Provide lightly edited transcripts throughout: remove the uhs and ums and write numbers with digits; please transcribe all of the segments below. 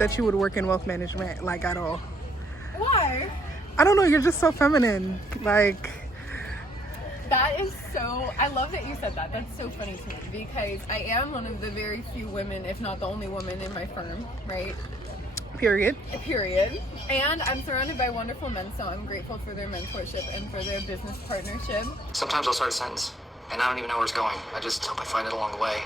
that you would work in wealth management, like, at all. Why? I don't know, you're just so feminine. Like, that is so, I love that you said that. That's so funny to me because I am one of the very few women, if not the only woman in my firm, right? Period. And I'm surrounded by wonderful men, so I'm grateful for their mentorship and for their business partnership. Sometimes I'll start a sentence, and I don't even know where it's going. I just hope I find it along the way.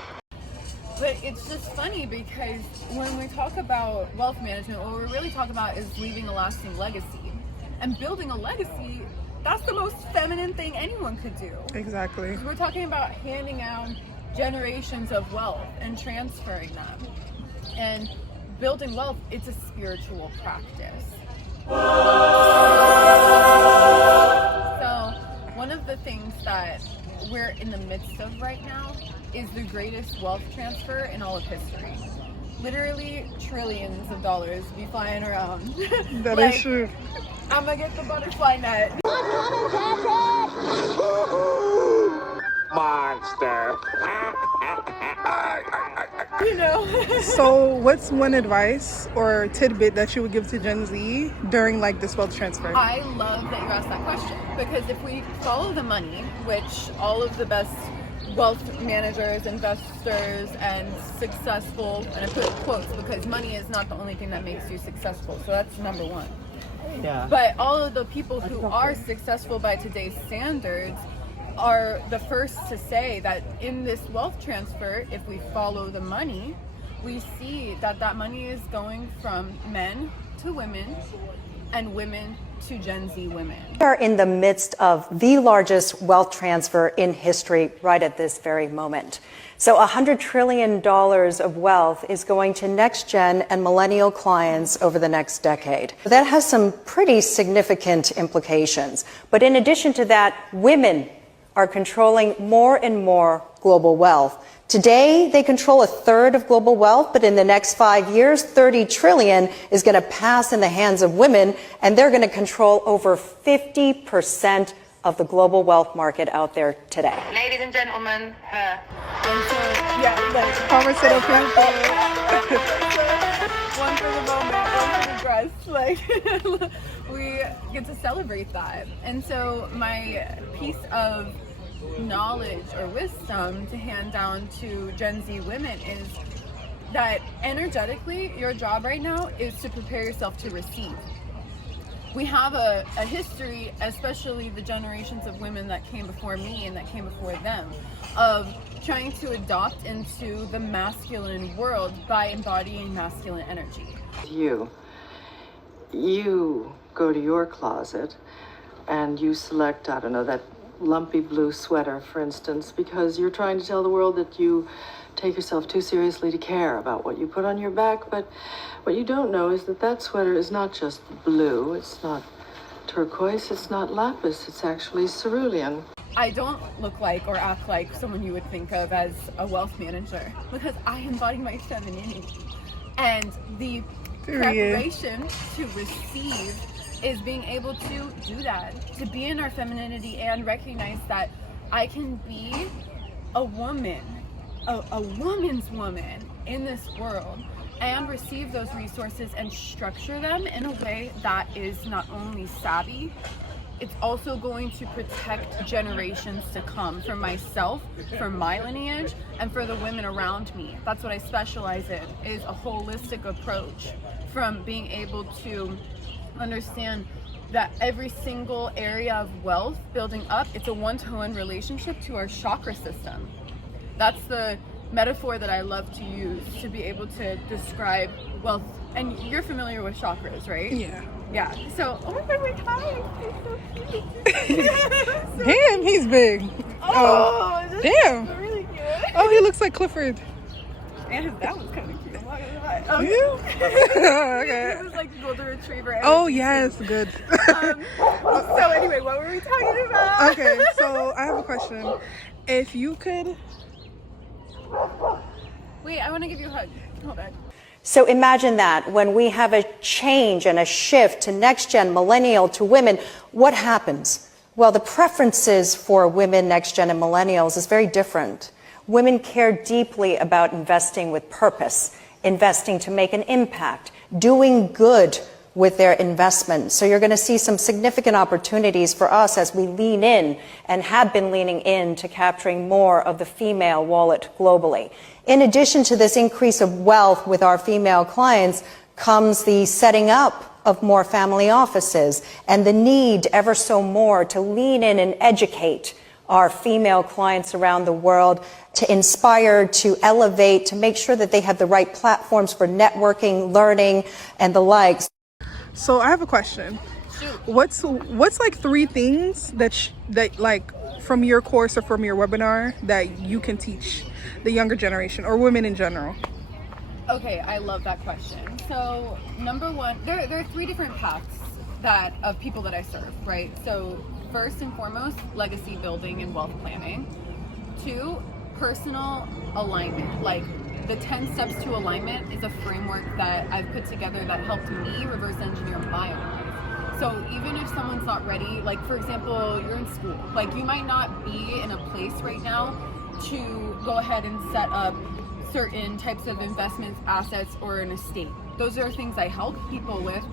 But it's just funny because when we talk about wealth management, what we're really talking about is leaving a lasting legacy. And building a legacy, that's the most feminine thing anyone could do. Exactly. We're talking about handing out generations of wealth and transferring them. And building wealth, it's a spiritual practice. So one of the things that we're in the midst of right now is the greatest wealth transfer in all of history. Literally trillions of dollars be flying around. That is true. I'm gonna get the butterfly net. Monster. You know. So what's one advice or tidbit that you would give to Gen Z during like this wealth transfer? I love that you asked that question because if we follow the money, which all of the best wealth managers, investors, and successful, and I put quotes because money is not the only thing that makes you successful, so that's number one. Yeah. But all of the people who are successful by today's standards are the first to say that in this wealth transfer, if we follow the money, we see that that money is going from men to women and women to Gen Z women. We are in the midst of the largest wealth transfer in history right at this very moment. So $100 trillion of wealth is going to next gen and millennial clients over the next decade. That has some pretty significant implications. But in addition to that, women are controlling more and more global wealth. Today, they control a third of global wealth, but in the next 5 years, 30 trillion is going to pass in the hands of women, and they're going to control over 50% of the global wealth market out there today. Ladies and gentlemen, her. Palmer sit up One for the moment, one for the dress. Like, we get to celebrate that. And so my piece of knowledge or wisdom to hand down to Gen Z women is that energetically, your job right now is to prepare yourself to receive. We have a history, especially the generations of women that came before me and that came before them, of trying to adopt into the masculine world by embodying masculine energy. You go to your closet and you select, I don't know, that lumpy blue sweater, for instance, because you're trying to tell the world that you take yourself too seriously to care about what you put on your back. But what you don't know is that that sweater is not just blue, it's not turquoise, it's not lapis, it's actually cerulean. I don't look like or act like someone you would think of as a wealth manager because I embody my femininity. And the preparation to receive is being able to do that, to be in our femininity and recognize that I can be a woman, a woman's woman in this world and receive those resources and structure them in a way that is not only savvy, it's also going to protect generations to come for myself, for my lineage, and for the women around me. That's what I specialize in, is a holistic approach from being able to understand that every single area of wealth building up, it's a one-to-one relationship to our chakra system. That's the metaphor that I love to use to be able to describe wealth. And you're familiar with chakras, right? Yeah. Yeah. So, oh my God, wait, hi. He's so cute. Damn, he's big. Oh, damn. Really cute. Oh, he looks like Clifford. And that was kind of cute. I'm not gonna lie. Okay. Yeah? Okay. This is like golden retriever. Oh, yes, good. So anyway, what were we talking about? Okay, so I have a question. If you could... Wait, I want to give you a hug. Hold on. So imagine that when we have a change and a shift to next gen, millennial to women, what happens? Well, the preferences for women, next gen and millennials is very different. Women care deeply about investing with purpose, investing to make an impact, doing good with their investments. So you're going to see some significant opportunities for us as we lean in and have been leaning in to capturing more of the female wallet globally. In addition to this increase of wealth with our female clients comes the setting up of more family offices and the need ever so more to lean in and educate our female clients around the world, to inspire, to elevate, to make sure that they have the right platforms for networking, learning, and the likes. So I have a question. What's like 3 things that like from your course or from your webinar that you can teach the younger generation or women in general? Okay, I love that question. So number one, there are 3 different paths of people that I serve, right? So first and foremost, legacy building and wealth planning. 2, personal alignment. Like the 10 steps to alignment is a framework that I've put together that helped me reverse engineer my own life. So even if someone's not ready, like for example, you're in school, like you might not be in a place right now to go ahead and set up certain types of investments, assets, or an estate. Those are things I help people with.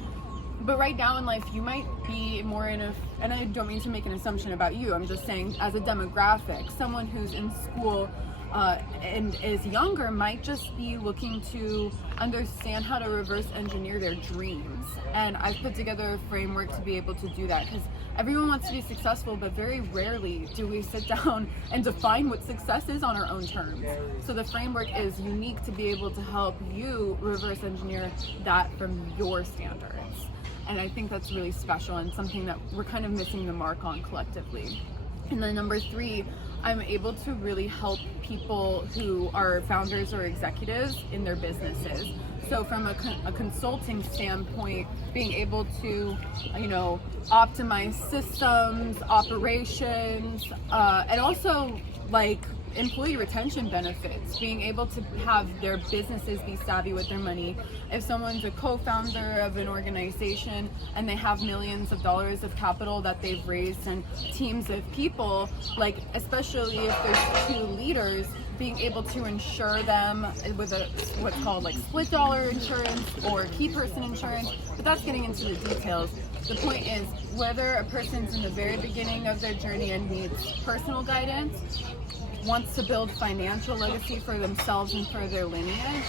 But right now in life, you might be more and I don't mean to make an assumption about you, I'm just saying as a demographic, someone who's in school and is younger might just be looking to understand how to reverse engineer their dreams. And I've put together a framework to be able to do that, because everyone wants to be successful, but very rarely do we sit down and define what success is on our own terms. So the framework is unique to be able to help you reverse engineer that from your standards. And I think that's really special and something that we're kind of missing the mark on collectively. And then number 3, I'm able to really help people who are founders or executives in their businesses. So from a consulting standpoint, being able to, optimize systems, operations, and also like employee retention benefits, being able to have their businesses be savvy with their money. If someone's a co-founder of an organization and they have millions of dollars of capital that they've raised and teams of people, like especially if there's 2 leaders, being able to insure them with what's called like split dollar insurance or key person insurance, but that's getting into the details. The point is, whether a person's in the very beginning of their journey and needs personal guidance, wants to build financial legacy for themselves and for their lineage,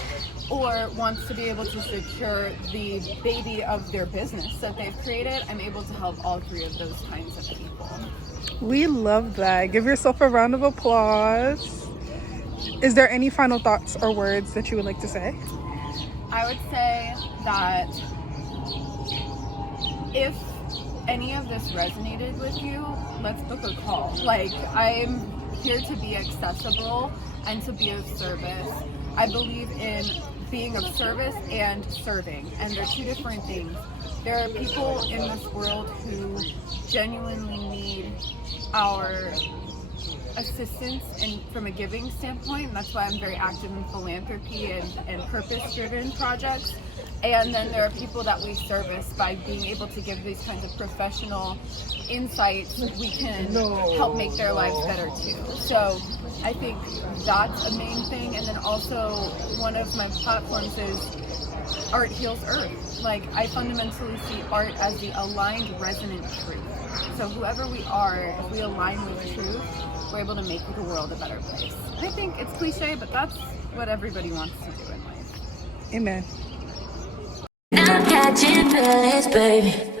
or wants to be able to secure the baby of their business that they've created, I'm able to help all 3 of those kinds of people. We love that. Give yourself a round of applause. Is there any final thoughts or words that you would like to say? I would say that if any of this resonated with you, let's book a call. Like, I'm here to be accessible and to be of service. I believe in being of service and serving, and they're 2 different things. There are people in this world who genuinely need our assistance from a giving standpoint, and that's why I'm very active in philanthropy and purpose-driven projects. And then there are people that we service by being able to give these kinds of professional insights. We can help make their lives better too. So I think that's a main thing. And then also one of my platforms is Art Heals Earth. Like, I fundamentally see art as the aligned resonant truth. So whoever we are, if we align with truth, we're able to make the world a better place. I think it's cliche, but that's what everybody wants to do in life. Amen. I'm catching feelings, baby.